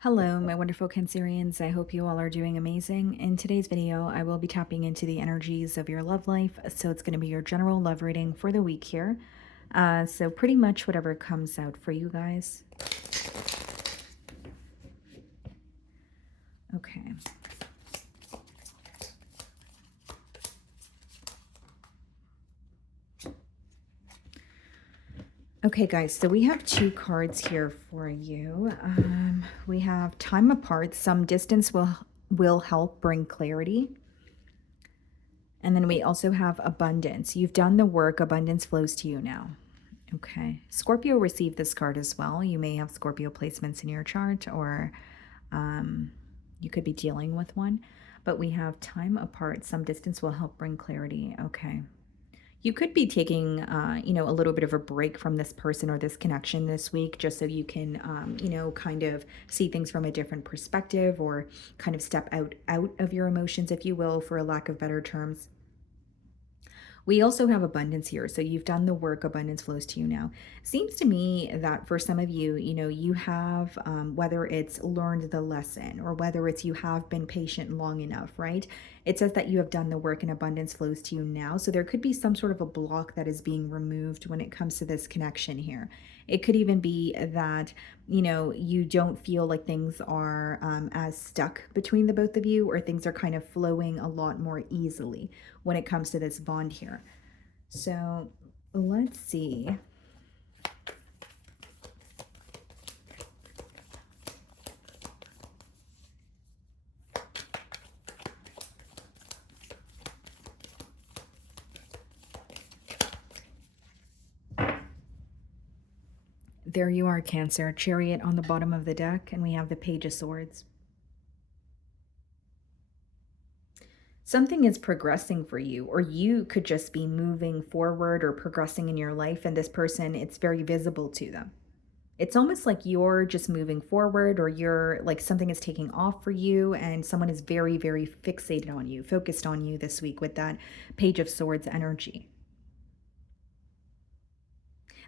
Hello, my wonderful Cancerians. I hope you all are doing amazing. In today's video, I will be tapping into the energies of your love life. So it's going to be your general love reading for the week here. So pretty much whatever comes out for you guys. Okay. Okay, guys, so we have two cards here for you. We have time apart. Some distance will help bring clarity. And then we also have abundance. You've done the work. Abundance flows to you now. Okay. Scorpio received this card as well. You may have Scorpio placements in your chart, or you could be dealing with one. But we have time apart. Some distance will help bring clarity. Okay. You could be taking, a little bit of a break from this person or this connection this week, just so you can, kind of see things from a different perspective, or kind of step out of your emotions, if you will, for a lack of better terms. We also have abundance here. So you've done the work, abundance flows to you now. Seems to me that for some of you, you have, whether it's learned the lesson or whether it's you have been patient long enough, right? It says that you have done the work and abundance flows to you now. So there could be some sort of a block that is being removed when it comes to this connection here. It could even be that, you don't feel like things are as stuck between the both of you, or things are kind of flowing a lot more easily when it comes to this bond here. So let's see. There you are, Cancer. Chariot on the bottom of the deck, and we have the Page of Swords. Something is progressing for you, or you could just be moving forward or progressing in your life, and this person, it's very visible to them. It's almost like you're just moving forward, or you're like something is taking off for you, and someone is very, very fixated on you, focused on you this week with that Page of Swords energy.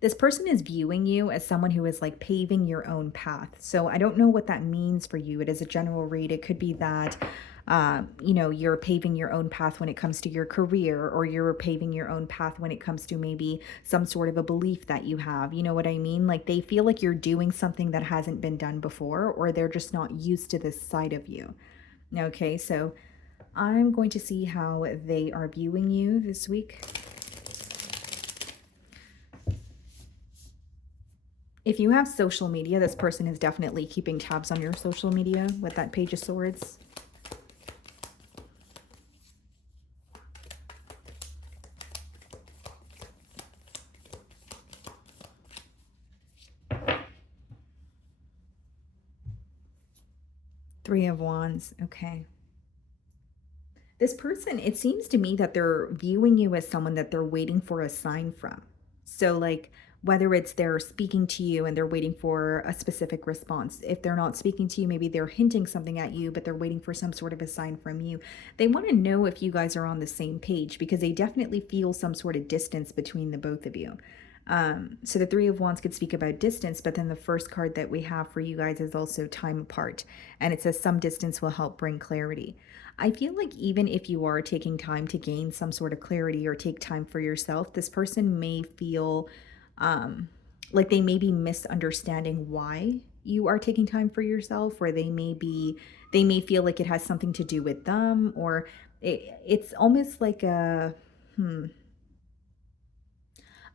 This person is viewing you as someone who is like paving your own path. So I don't know what that means for you. It is a general read. It could be that, you're paving your own path when it comes to your career, or you're paving your own path when it comes to maybe some sort of a belief that you have. You know what I mean? Like they feel like you're doing something that hasn't been done before, or they're just not used to this side of you. Okay, so I'm going to see how they are viewing you this week. If you have social media, this person is definitely keeping tabs on your social media with that Page of Swords. Three of Wands. Okay. This person, it seems to me that they're viewing you as someone that they're waiting for a sign from. So, like, whether it's they're speaking to you and they're waiting for a specific response. If they're not speaking to you, maybe they're hinting something at you, but they're waiting for some sort of a sign from you. They want to know if you guys are on the same page, because they definitely feel some sort of distance between the both of you. So the Three of Wands could speak about distance, but then the first card that we have for you guys is also time apart. And it says some distance will help bring clarity. I feel like even if you are taking time to gain some sort of clarity or take time for yourself, this person may feel like they may be misunderstanding why you are taking time for yourself, or they may feel like it has something to do with them, or it's almost like a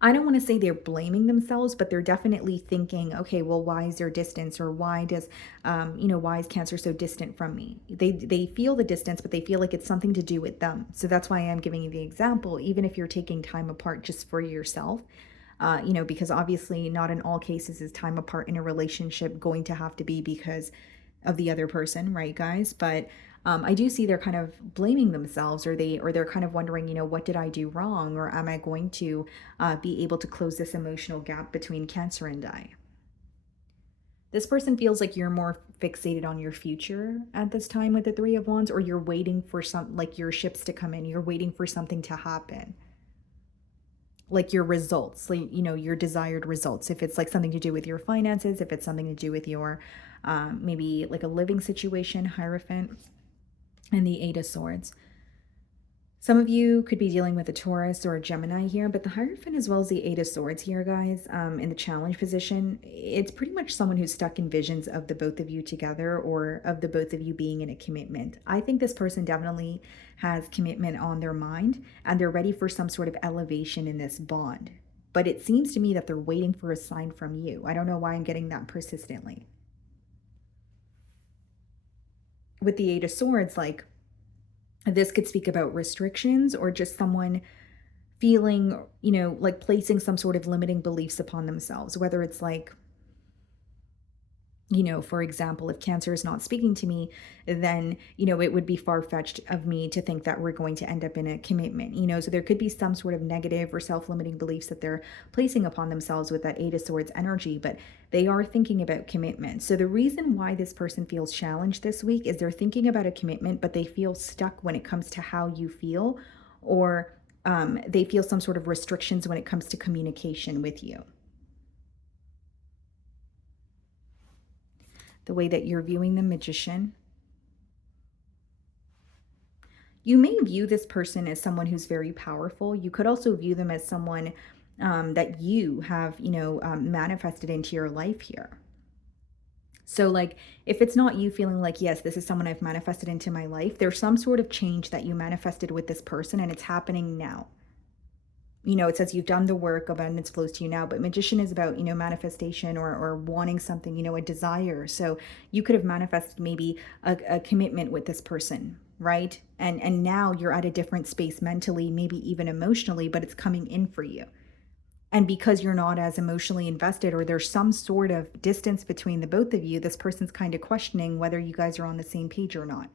I don't want to say they're blaming themselves, but they're definitely thinking, okay, well, why is there distance, or why does, why is Cancer so distant from me? They feel the distance, but they feel like it's something to do with them. So that's why I'm giving you the example, even if you're taking time apart just for yourself, because obviously not in all cases is time apart in a relationship going to have to be because of the other person, right, guys? But I do see they're kind of blaming themselves, or they're kind of wondering, what did I do wrong, or am I going to be able to close this emotional gap between Cancer and I? This person feels like you're more fixated on your future at this time with the Three of Wands, or you're waiting for some, like, your ships to come in. You're waiting for something to happen, like your results, like, your desired results. If it's like something to do with your finances, if it's something to do with your maybe like a living situation, Hierophant, and the Eight of Swords. Some of you could be dealing with a Taurus or a Gemini here, but the Hierophant as well as the Eight of Swords here, guys, in the challenge position, it's pretty much someone who's stuck in visions of the both of you together or of the both of you being in a commitment. I think this person definitely has commitment on their mind and they're ready for some sort of elevation in this bond. But it seems to me that they're waiting for a sign from you. I don't know why I'm getting that persistently. With the Eight of Swords, like, this could speak about restrictions or just someone feeling, like placing some sort of limiting beliefs upon themselves, whether it's like, for example, if Cancer is not speaking to me, then, it would be far-fetched of me to think that we're going to end up in a commitment, so there could be some sort of negative or self-limiting beliefs that they're placing upon themselves with that Eight of Swords energy, but they are thinking about commitment. So the reason why this person feels challenged this week is they're thinking about a commitment, but they feel stuck when it comes to how you feel, or they feel some sort of restrictions when it comes to communication with you. The way that you're viewing the Magician. You may view this person as someone who's very powerful. You could also view them as someone that you have, manifested into your life here. So like, if it's not you feeling like, yes, this is someone I've manifested into my life, there's some sort of change that you manifested with this person and it's happening now. It says you've done the work, abundance flows to you now, but Magician is about, manifestation or wanting something, a desire. So you could have manifested maybe a commitment with this person, right? And now you're at a different space mentally, maybe even emotionally, but it's coming in for you. And because you're not as emotionally invested, or there's some sort of distance between the both of you, this person's kind of questioning whether you guys are on the same page or not.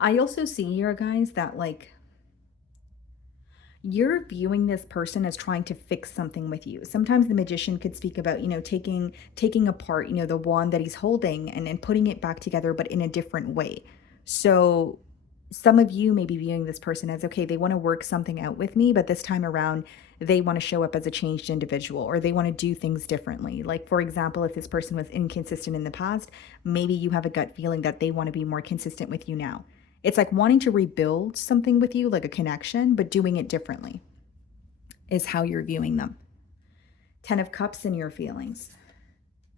I also see here, guys, that like, you're viewing this person as trying to fix something with you. Sometimes the Magician could speak about, taking apart, the wand that he's holding and putting it back together, but in a different way. So some of you may be viewing this person as, okay, they want to work something out with me, but this time around, they want to show up as a changed individual, or they want to do things differently. Like, for example, if this person was inconsistent in the past, maybe you have a gut feeling that they want to be more consistent with you now. It's like wanting to rebuild something with you, like a connection, but doing it differently is how you're viewing them. 10 of Cups in your feelings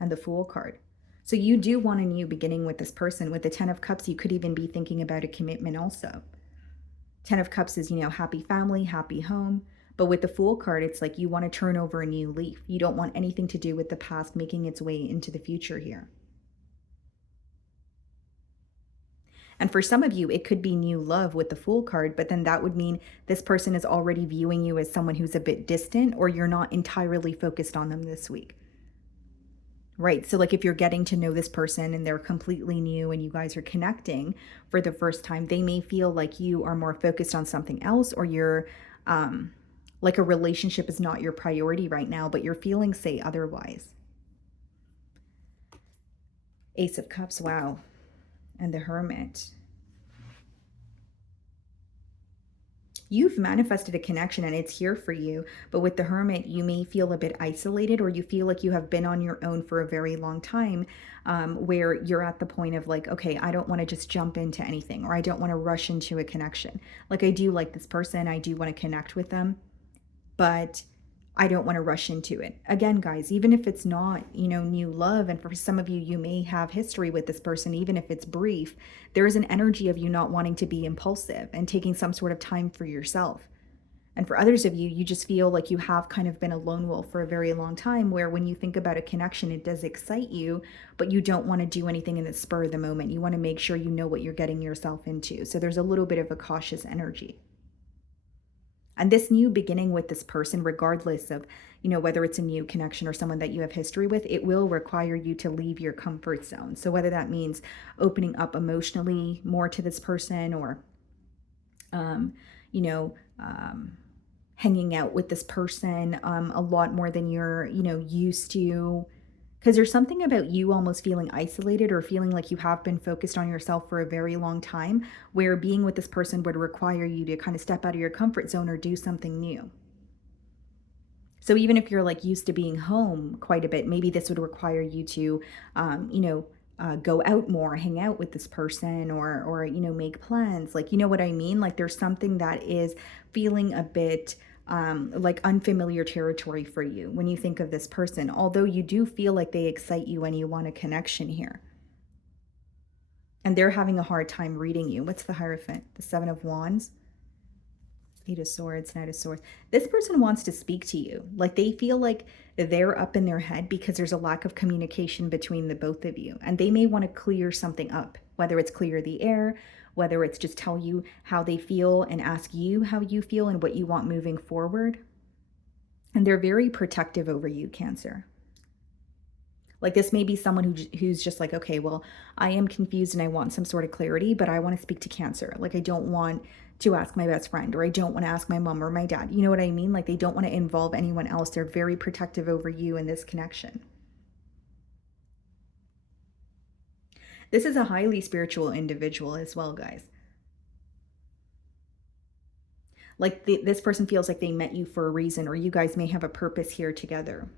and the Fool card. So you do want a new beginning with this person. With the 10 of Cups, you could even be thinking about a commitment also. 10 of Cups is, happy family, happy home. But with the Fool card, it's like you want to turn over a new leaf. You don't want anything to do with the past making its way into the future here. And for some of you, it could be new love with the Fool card, but then that would mean this person is already viewing you as someone who's a bit distant, or you're not entirely focused on them this week. Right? So like, if you're getting to know this person and they're completely new and you guys are connecting for the first time, they may feel like you are more focused on something else, or you're like a relationship is not your priority right now, but your feelings say otherwise. Ace of Cups, wow. And the Hermit. You've manifested a connection and it's here for you, but with the Hermit, you may feel a bit isolated, or you feel like you have been on your own for a very long time, where you're at the point of like, okay, I don't want to just jump into anything, or I don't want to rush into a connection. Like, I do like this person, I do want to connect with them, but I don't want to rush into it. Again, guys, even if it's not, new love, and for some of you, you may have history with this person, even if it's brief, there is an energy of you not wanting to be impulsive and taking some sort of time for yourself. And for others of you, you just feel like you have kind of been a lone wolf for a very long time, where when you think about a connection, it does excite you, but you don't want to do anything in the spur of the moment. You want to make sure you know what you're getting yourself into. So there's a little bit of a cautious energy. And this new beginning with this person, regardless of, whether it's a new connection or someone that you have history with, it will require you to leave your comfort zone. So whether that means opening up emotionally more to this person, or, hanging out with this person a lot more than you're, used to. Because there's something about you almost feeling isolated, or feeling like you have been focused on yourself for a very long time, where being with this person would require you to kind of step out of your comfort zone or do something new. So even if you're like used to being home quite a bit, maybe this would require you to, you know, go out more, hang out with this person, or you know, make plans. Like, you know what I mean? Like, there's something that is feeling a bit like unfamiliar territory for you when you think of this person. Although you do feel like they excite you and you want a connection here, and they're having a hard time reading you. What's the Hierophant? The Seven of Wands. Eight of Swords, Knight of Swords. This person wants to speak to you. Like they feel like they're up in their head because there's a lack of communication between the both of you. And they may want to clear something up, whether it's clear the air, whether it's just tell you how they feel and ask you how you feel and what you want moving forward. And they're very protective over you, Cancer. Like this may be someone who's just like, okay, well, I am confused and I want some sort of clarity, but I want to speak to Cancer. Like I don't want to ask my best friend, or I don't want to ask my mom or my dad. You know what I mean? Like they don't want to involve anyone else. They're very protective over you in this connection. This is a highly spiritual individual as well, guys. Like this person feels like they met you for a reason, or you guys may have a purpose here together.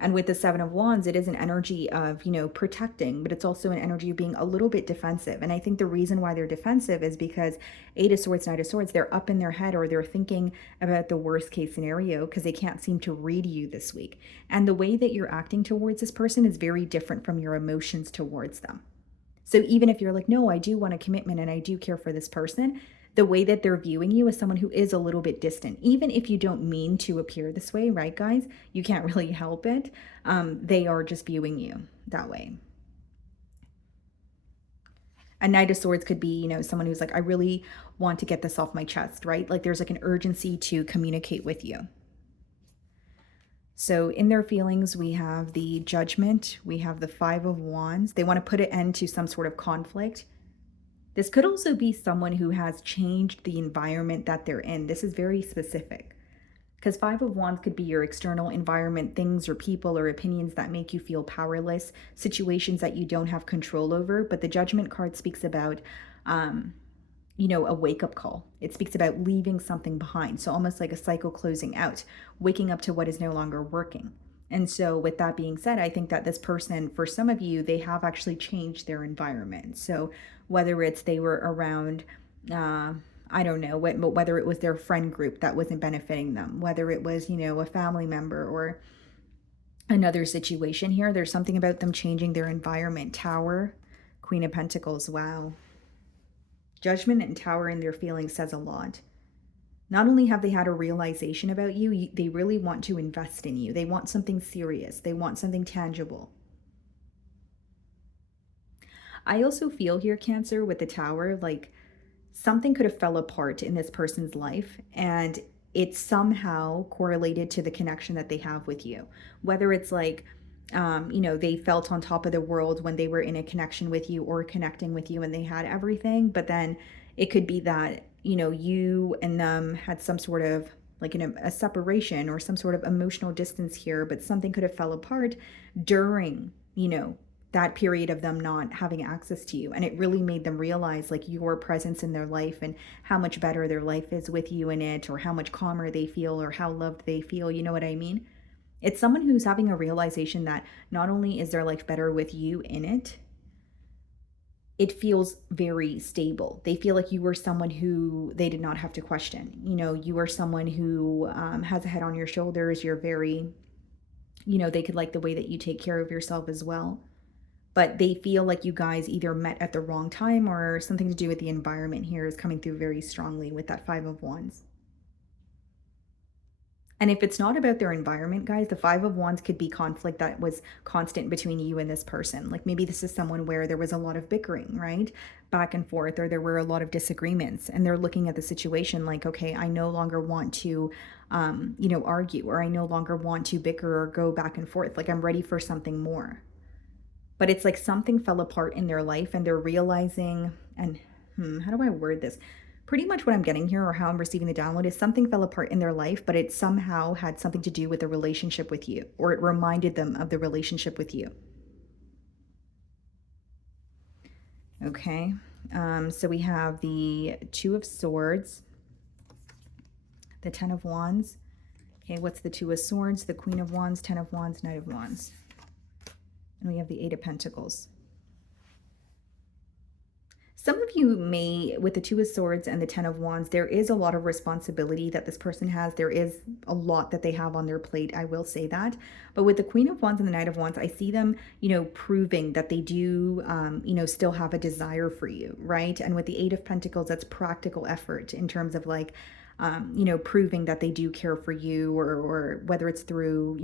And with the Seven of Wands, it is an energy of, you know, protecting, but it's also an energy of being a little bit defensive. And I think the reason why they're defensive is because Eight of Swords, Knight of Swords, they're up in their head, or they're thinking about the worst case scenario because they can't seem to read you this week. And the way that you're acting towards this person is very different from your emotions towards them. So even if you're like, no, I do want a commitment and I do care for this person, the way that they're viewing you as someone who is a little bit distant, even if you don't mean to appear this way, right, guys? You can't really help it. They are just viewing you that way. A Knight of Swords could be, you know, someone who's like, I really want to get this off my chest, right? Like there's like an urgency to communicate with you. So in their feelings, we have the Judgment, we have the Five of Wands. They want to put an end to some sort of conflict. This could also be someone who has changed the environment that they're in. This is very specific because Five of Wands could be your external environment, things or people or opinions that make you feel powerless, situations that you don't have control over. But the Judgment card speaks about, you know, a wake-up call. It speaks about leaving something behind. So almost like a cycle closing out, waking up to what is no longer working. And so with that being said, I think that this person, for some of you, they have actually changed their environment. So whether it's they were around, I don't know, whether it was their friend group that wasn't benefiting them, whether it was, you know, a family member or another situation here, there's something about them changing their environment. Tower, Queen of Pentacles, wow. Judgment and Tower in their feelings says a lot. Not only have they had a realization about you, they really want to invest in you. They want something serious. They want something tangible. I also feel here, Cancer, with the Tower, like something could have fell apart in this person's life and it's somehow correlated to the connection that they have with you. Whether it's like, you know, they felt on top of the world when they were in a connection with you or connecting with you and they had everything, but then it could be that, you know, you and them had some sort of like a separation or some sort of emotional distance here, but something could have fell apart during, you know, that period of them not having access to you. And it really made them realize like your presence in their life and how much better their life is with you in it, or how much calmer they feel, or how loved they feel. You know what I mean? It's someone who's having a realization that not only is their life better with you in it, it feels very stable. They feel like you were someone who they did not have to question. You know, you are someone who has a head on your shoulders. You're very, you know, they could like the way that you take care of yourself as well. But they feel like you guys either met at the wrong time, or something to do with the environment here is coming through very strongly with that Five of Wands. And if it's not about their environment, guys, the Five of Wands could be conflict that was constant between you and this person. Like maybe this is someone where there was a lot of bickering, right? Back and forth, or there were a lot of disagreements. And they're looking at the situation like, okay, I no longer want to, you know, argue, or I no longer want to bicker or go back and forth. Like I'm ready for something more. But it's like something fell apart in their life and they're realizing, and how do I word this? Pretty much what I'm getting here, or how I'm receiving the download, is something fell apart in their life, but it somehow had something to do with the relationship with you, or it reminded them of the relationship with you. Okay, so we have the Two of Swords, the Ten of Wands, Okay, what's the Two of Swords, the Queen of Wands, Ten of Wands, Knight of Wands? And we have the Eight of Pentacles. Some of you may, with the Two of Swords and the Ten of Wands, there is a lot of responsibility that this person has. There is a lot that they have on their plate, I will say that. But with the Queen of Wands and the Knight of Wands, I see them, proving that they do, still have a desire for you, right? And with the Eight of Pentacles, that's practical effort in terms of like, proving that they do care for you, or whether it's through,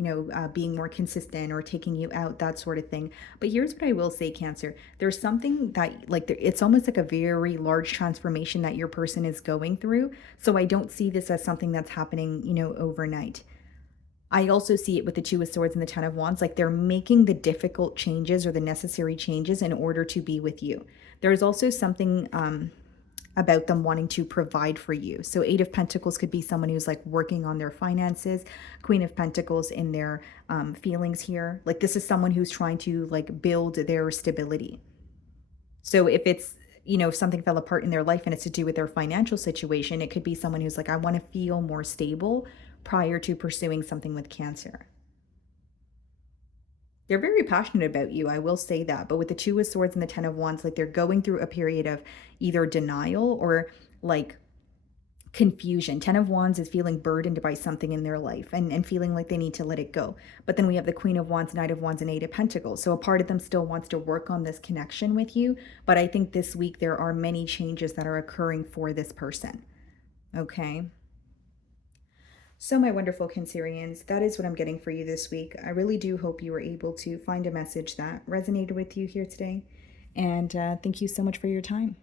being more consistent or taking you out, that sort of thing. But here's what I will say, Cancer. There's something that, like, it's almost like a very large transformation that your person is going through. So I don't see this as something that's happening, overnight. I also see it with the Two of Swords and the Ten of Wands, like they're making the difficult changes or the necessary changes in order to be with you. There's also something, about them wanting to provide for you. So Eight of Pentacles could be someone who's like working on their finances. Queen of Pentacles in their feelings here. Like this is someone who's trying to like build their stability. So if it's, if something fell apart in their life and it's to do with their financial situation, it could be someone who's like, I want to feel more stable prior to pursuing something with Cancer. They're very passionate about you, I will say that. But with the Two of Swords and the Ten of Wands, like they're going through a period of either denial or like confusion. Ten of Wands is feeling burdened by something in their life and feeling like they need to let it go. But then we have the Queen of Wands, Knight of Wands, and Eight of Pentacles. So a part of them still wants to work on this connection with you. But I think this week there are many changes that are occurring for this person. Okay. So my wonderful Cancerians, that is what I'm getting for you this week. I really do hope you were able to find a message that resonated with you here today. And thank you so much for your time.